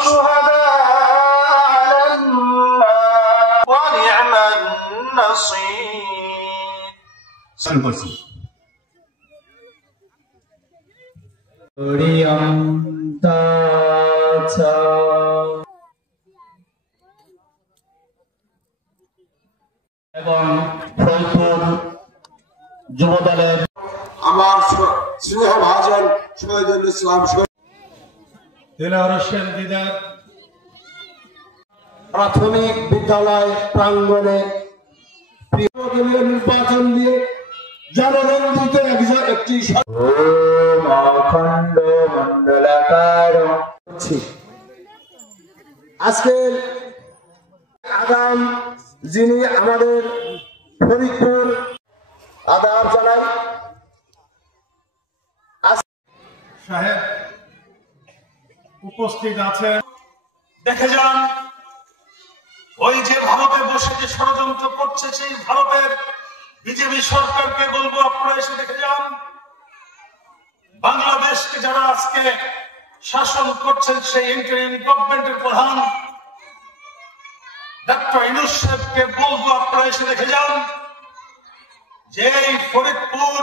شهداء على النار ونعم النصير এবং ফরিদপুর যুবদলের আমার স্নেহ ভাজন শহীদুল ইসলাম দিলার হোসেন দিদার প্রাথমিক বিদ্যালয় প্রাঙ্গণে নির্বাচন দিয়ে জননন্দিত একটি অখণ্ড মণ্ডলাকার আজকের আগাম যিনি আমাদের ফরিদপুর আদাব জানাই সাহেব উপস্থিত আছেন। দেখে যান ওই যে ভারতে বসে যে ষড়যন্ত্র করছে সেই ভারতের বিজেপি সরকারকে বলবো আপনারা এসে দেখে যান বাংলাদেশকে যারা আজকে শাসন করছেন সেই ইন্টারিম গভর্নমেন্টের প্রধান ডক্টর ইউনূস সাহেবকে বলবো আপনারা এসে দেখে যান যে এই ফরিদপুর